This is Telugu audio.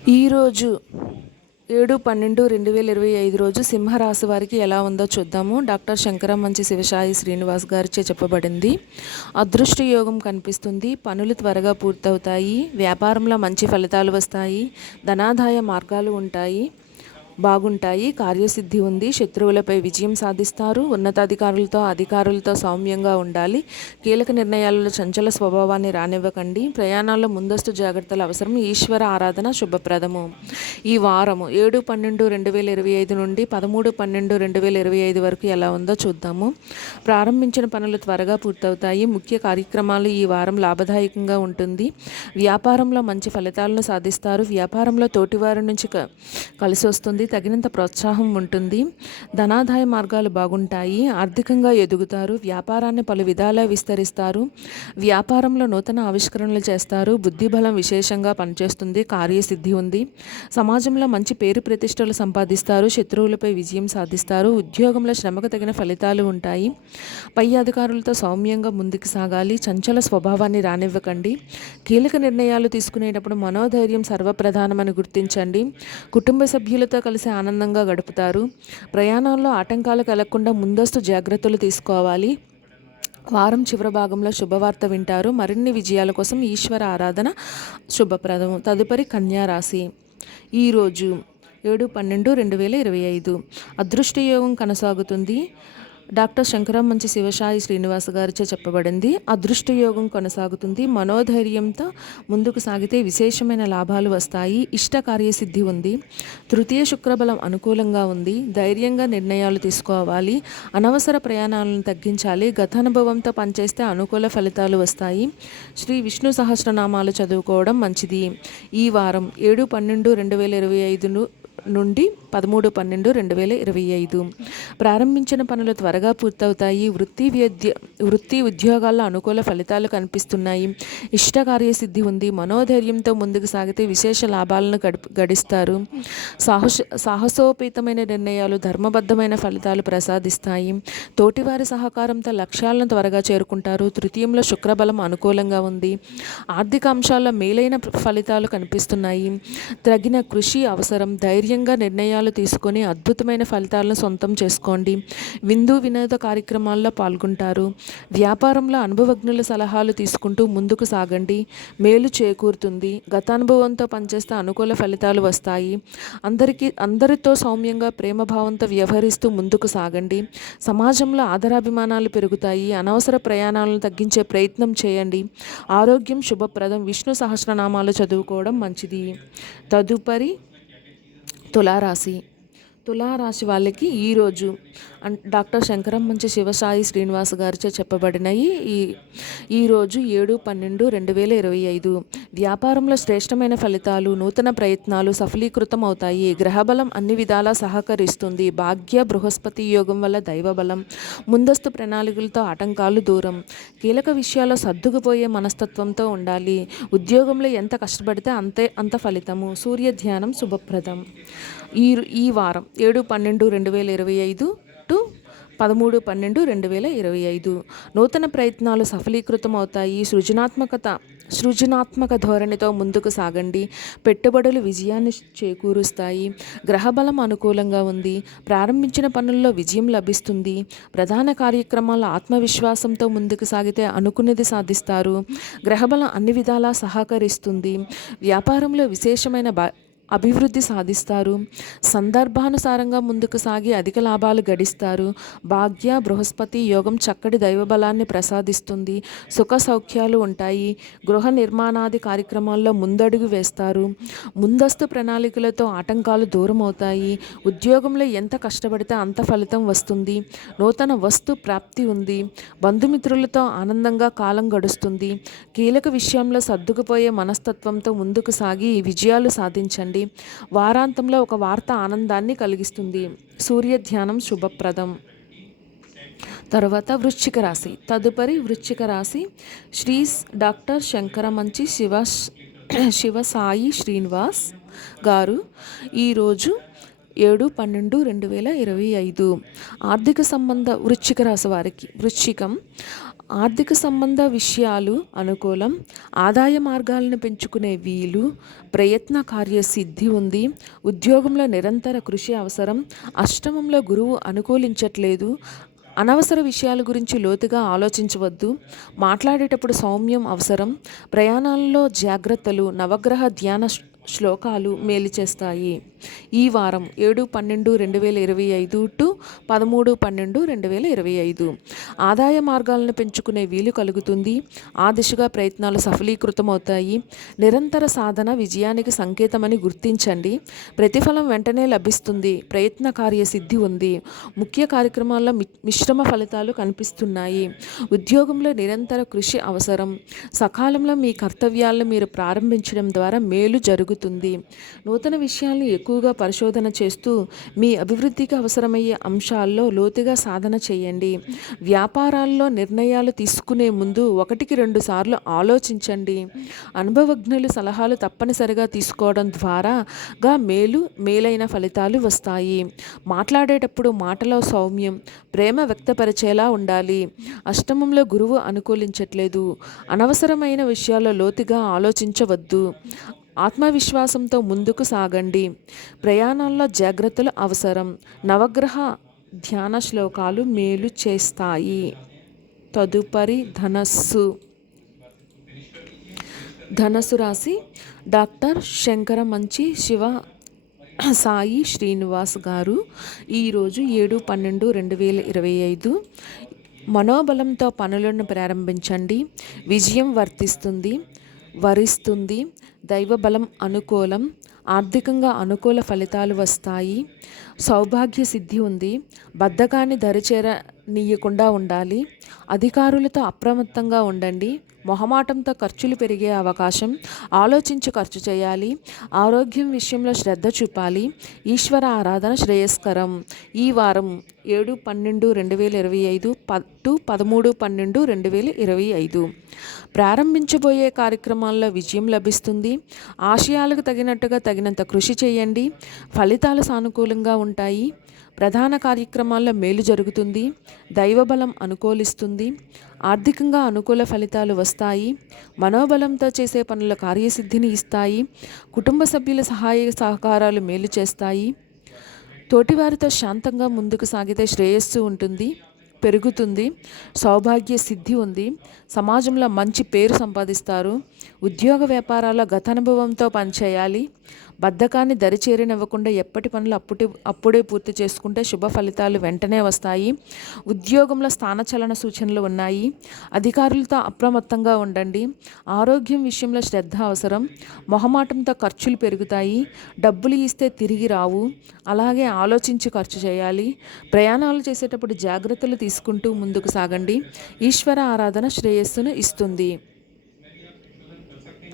ఈరోజు 7/12/2025 రోజు సింహరాశి వారికి ఎలా ఉందో చూద్దాము. డాక్టర్ శంకరమంచి శివసాయి శ్రీనివాస్ గారిచే చెప్పబడింది. అదృష్ట యోగం కనిపిస్తుంది. పనులు త్వరగా పూర్తవుతాయి. వ్యాపారంలో మంచి ఫలితాలు వస్తాయి. ధనాదాయ మార్గాలు బాగుంటాయి. కార్యసిద్ధి ఉంది. శత్రువులపై విజయం సాధిస్తారు. అధికారులతో సౌమ్యంగా ఉండాలి. కీలక నిర్ణయాలలో చంచల స్వభావాన్ని రానివ్వకండి. ప్రయాణాల్లో ముందస్తు జాగ్రత్తలు అవసరం. ఈశ్వర ఆరాధన శుభప్రదము. ఈ వారము 7/12/2025 నుండి 13/12/2025 వరకు ఎలా ఉందో చూద్దాము. ప్రారంభించిన పనులు త్వరగా పూర్తవుతాయి. ముఖ్య కార్యక్రమాలు ఈ వారం లాభదాయకంగా ఉంటుంది. వ్యాపారంలో మంచి ఫలితాలను సాధిస్తారు. వ్యాపారంలో తోటివారి నుంచి కలిసి వస్తుంది. తగినంత ప్రోత్సాహం ఉంటుంది. ధనాదాయ మార్గాలు బాగుంటాయి. ఆర్థికంగా ఎదుగుతారు. వ్యాపారాన్ని పలు విధాలా విస్తరిస్తారు. వ్యాపారంలో నూతన ఆవిష్కరణలు చేస్తారు. బుద్ధిబలం విశేషంగా పనిచేస్తుంది. కార్యసిద్ధి ఉంది. సమాజంలో మంచి పేరు ప్రతిష్టలు సంపాదిస్తారు. శత్రువులపై విజయం సాధిస్తారు. ఉద్యోగంలో శ్రమకు తగిన ఫలితాలు ఉంటాయి. పై అధికారులతో సౌమ్యంగా ముందుకు సాగాలి. చంచల స్వభావాన్ని రానివ్వకండి. కీలక నిర్ణయాలు తీసుకునేటప్పుడు మనోధైర్యం సర్వప్రధానమని గుర్తించండి. కుటుంబ సభ్యులతో కలిసి ఆనందంగా గడుపుతారు. ప్రయాణాల్లో ఆటంకాలు కలగకుండా ముందస్తు జాగ్రత్తలు తీసుకోవాలి. వారం చివరి భాగంలో శుభవార్త వింటారు. మరిన్ని విజయాల కోసం ఈశ్వర ఆరాధన శుభప్రదం. తదుపరి కన్యా రాశి. ఈరోజు 7/12/2025 అదృష్ట యోగం కొనసాగుతుంది. డాక్టర్ శంకరమంచి శివసాయి శ్రీనివాస్ గారిచే చెప్పబడింది. అదృష్ట యోగం కొనసాగుతుంది. మనోధైర్యంతో ముందుకు సాగితే విశేషమైన లాభాలు వస్తాయి. ఇష్ట కార్యసిద్ధి ఉంది. తృతీయ శుక్రబలం అనుకూలంగా ఉంది. ధైర్యంగా నిర్ణయాలు తీసుకోవాలి. అనవసర ప్రయాణాలను తగ్గించాలి. గత అనుభవంతో పనిచేస్తే అనుకూల ఫలితాలు వస్తాయి. శ్రీ విష్ణు సహస్రనామాలు చదువుకోవడం మంచిది. ఈ వారం 7/12/2025 నుండి 13/12/2025 ప్రారంభించిన పనులు త్వరగా పూర్తవుతాయి. వృత్తి ఉద్యోగాల్లో అనుకూల ఫలితాలు కనిపిస్తున్నాయి. ఇష్ట కార్యసిద్ధి ఉంది. మనోధైర్యంతో ముందుకు సాగితే విశేష లాభాలను గడిస్తారు. సాహసోపేతమైన నిర్ణయాలు ధర్మబద్ధమైన ఫలితాలు ప్రసాదిస్తాయి. తోటివారి సహకారంతో లక్ష్యాలను త్వరగా చేరుకుంటారు. తృతీయంలో శుక్రబలం అనుకూలంగా ఉంది. ఆర్థిక అంశాల్లో మేలైన ఫలితాలు కనిపిస్తున్నాయి. తగిన కృషి అవసరం. ధైర్యంగా నిర్ణయాలు తీసుకొని అద్భుతమైన ఫలితాలను సొంతం చేసుకోండి. వినోద కార్యక్రమాల్లో పాల్గొంటారు. వ్యాపారంలో అనుభవజ్ఞుల సలహాలు తీసుకుంటూ ముందుకు సాగండి. మేలు చేకూరుతుంది. గత అనుభవంతో పనిచేస్తే అనుకూల ఫలితాలు వస్తాయి. అందరితో సౌమ్యంగా ప్రేమభావంతో వ్యవహరిస్తూ ముందుకు సాగండి. సమాజంలో ఆదరాభిమానాలు పెరుగుతాయి. అనవసర ప్రయాణాలను తగ్గించే ప్రయత్నం చేయండి. ఆరోగ్యం శుభప్రదం. విష్ణు సహస్రనామాలు చదువుకోవడం మంచిది. తదుపరి తులారాశి వాళ్ళకి ఈరోజు డాక్టర్ శంకరమంచి శివసాయి శ్రీనివాస్ గారిచే చెప్పబడినవి. ఈరోజు 7/12/2025 వ్యాపారంలో శ్రేష్టమైన ఫలితాలు, నూతన ప్రయత్నాలు సఫలీకృతం అవుతాయి. గ్రహబలం అన్ని విధాలా సహకరిస్తుంది. భాగ్య బృహస్పతి యోగం వల్ల దైవబలం. ముందస్తు ప్రణాళికలతో ఆటంకాలు దూరం. కీలక విషయాల్లో సర్దుకుపోయే మనస్తత్వంతో ఉండాలి. ఉద్యోగంలో ఎంత కష్టపడితే అంత ఫలితము. సూర్య ధ్యానం శుభప్రదం. ఈ వారం 7/12/2025 టు 13/12/2025 నూతన ప్రయత్నాలు సఫలీకృతం అవుతాయి. సృజనాత్మక ధోరణితో ముందుకు సాగండి. పెట్టుబడులు విజయాన్ని చేకూరుస్తాయి. గ్రహబలం అనుకూలంగా ఉంది. ప్రారంభించిన పనుల్లో విజయం లభిస్తుంది. ప్రధాన కార్యక్రమాల ఆత్మవిశ్వాసంతో ముందుకు సాగితే అనుకున్నది సాధిస్తారు. గ్రహబలం అన్ని విధాలా సహకరిస్తుంది. వ్యాపారంలో విశేషమైన అభివృద్ధి సాధిస్తారు. సందర్భానుసారంగా ముందుకు సాగి అధిక లాభాలు గడిస్తారు. భాగ్య బృహస్పతి యోగం చక్కటి దైవబలాన్ని ప్రసాదిస్తుంది. సుఖ సౌఖ్యాలు ఉంటాయి. గృహ నిర్మాణాది కార్యక్రమాల్లో ముందడుగు వేస్తారు. ముందస్తు ప్రణాళికలతో ఆటంకాలు దూరం అవుతాయి. ఉద్యోగంలో ఎంత కష్టపడితే అంత ఫలితం వస్తుంది. నూతన వస్తు ప్రాప్తి ఉంది. బంధుమిత్రులతో ఆనందంగా కాలం గడుస్తుంది. కీలక విషయంలో సర్దుకుపోయే మనస్తత్వంతో ముందుకు సాగి విజయాలు సాధించండి. వారాంతంలో ఒక వార్త ఆనందాన్ని కలిగిస్తుంది. సూర్య ధ్యానం శుభప్రదం. తర్వాత వృశ్చిక రాశి. తదుపరి వృశ్చిక రాశి. డాక్టర్ శంకరమంచి శివసాయి శ్రీనివాస్ గారు ఈరోజు 7/12/2025 ఆర్థిక సంబంధ వృశ్చిక రాశి వారికి వృశ్చికం ఆర్థిక సంబంధ విషయాలు అనుకూలం, ఆదాయ మార్గాలను పెంచుకునే వీలు, ప్రయత్న కార్యసిద్ధి ఉంది, ఉద్యోగంలో నిరంతర కృషి అవసరం, అష్టమంలో గురువు అనుకూలించట్లేదు, అనవసర విషయాల గురించి లోతుగా ఆలోచించవద్దు, మాట్లాడేటప్పుడు సౌమ్యం అవసరం, ప్రయాణాల్లో జాగ్రత్తలు, నవగ్రహ ధ్యాన శ్లోకాలు మేలు చేస్తాయి. ఈ వారం 7/12/2025 టు 13/12/2025 ఆదాయ మార్గాలను పెంచుకునే వీలు కలుగుతుంది. ఆ దిశగా ప్రయత్నాలు సఫలీకృతమవుతాయి. నిరంతర సాధన విజయానికి సంకేతమని గుర్తించండి. ప్రతిఫలం వెంటనే లభిస్తుంది. ప్రయత్న కార్యసిద్ధి ఉంది. ముఖ్య కార్యక్రమాల్లో మిశ్రమ ఫలితాలు కనిపిస్తున్నాయి. ఉద్యోగంలో నిరంతర కృషి అవసరం. సకాలంలో మీ కర్తవ్యాలను మీరు ప్రారంభించడం ద్వారా మేలు జరుగుతుంది. నూతన విషయాలను ఎక్కువగా పరిశోధన చేస్తూ మీ అభివృద్ధికి అవసరమయ్యే అంశాల్లో లోతుగా సాధన చేయండి. వ్యాపారాల్లో నిర్ణయాలు తీసుకునే ముందు 1-2 సార్లు ఆలోచించండి. అనుభవజ్ఞుల సలహాలు తప్పనిసరిగా తీసుకోవడం ద్వారాగా మేలైన ఫలితాలు వస్తాయి. మాట్లాడేటప్పుడు మాటలో సౌమ్యం, ప్రేమ వ్యక్తపరిచేలా ఉండాలి. అష్టమంలో గురువు అనుకూలించట్లేదు. అనవసరమైన విషయాల్లో లోతుగా ఆలోచించవద్దు. ఆత్మవిశ్వాసంతో ముందుకు సాగండి. ప్రయాణాల్లో జాగ్రత్తలు అవసరం. నవగ్రహ ధ్యాన శ్లోకాలు మేలు చేస్తాయి. తదుపరి ధనస్సు రాశి. డాక్టర్ శంకరమంచి శివ సాయి శ్రీనివాస్ గారు ఈరోజు 7/12/2025 మనోబలంతో పనులను ప్రారంభించండి. విజయం వరిస్తుంది. దైవబలం అనుకూలం. ఆర్థికంగా అనుకూల ఫలితాలు వస్తాయి. సౌభాగ్య సిద్ధి ఉంది. బద్ధకాన్ని దరిచేరనీయకుండా ఉండాలి. అధికారులతో అప్రమత్తంగా ఉండండి. మొహమాటంతో ఖర్చులు పెరిగే అవకాశం. ఆలోచించి ఖర్చు చేయాలి. ఆరోగ్యం విషయంలో శ్రద్ధ చూపాలి. ఈశ్వర ఆరాధన శ్రేయస్కరం. ఈ వారం 7/12/2025 టు 13/12/2025 ప్రారంభించబోయే కార్యక్రమాల్లో విజయం లభిస్తుంది. ఆశయాలకు తగినంత కృషి చేయండి. ఫలితాలు సానుకూలంగా ఉంటాయి. ప్రధాన కార్యక్రమాల్లో మేలు జరుగుతుంది. దైవబలం అనుకూలిస్తుంది. ఆర్థికంగా అనుకూల ఫలితాలు వస్తాయి. మనోబలంతో చేసే పనుల కార్యసిద్ధిని ఇస్తాయి. కుటుంబ సభ్యుల సహాయ సహకారాలు మేలు చేస్తాయి. తోటివారితో శాంతంగా ముందుకు సాగితే శ్రేయస్సు పెరుగుతుంది. సౌభాగ్య సిద్ధి ఉంది. సమాజంలో మంచి పేరు సంపాదిస్తారు. ఉద్యోగ వ్యాపారాల్లో గత అనుభవంతో పనిచేయాలి. బద్ధకాన్ని దరిచేరనివ్వకుండా ఎప్పటి పనులు అప్పుడే పూర్తి చేసుకుంటే శుభ ఫలితాలు వెంటనే వస్తాయి. ఉద్యోగంలో స్థానచలన సూచనలు ఉన్నాయి. అధికారులతో అప్రమత్తంగా ఉండండి. ఆరోగ్యం విషయంలో శ్రద్ధ అవసరం. మొహమాటంతో ఖర్చులు పెరుగుతాయి. డబ్బులు ఇస్తే తిరిగి రావు. అలాగే ఆలోచించి ఖర్చు చేయాలి. ప్రయాణాలు చేసేటప్పుడు జాగ్రత్తలు తీసుకుంటూ ముందుకు సాగండి. ఈశ్వర ఆరాధన శ్రేయస్సును ఇస్తుంది.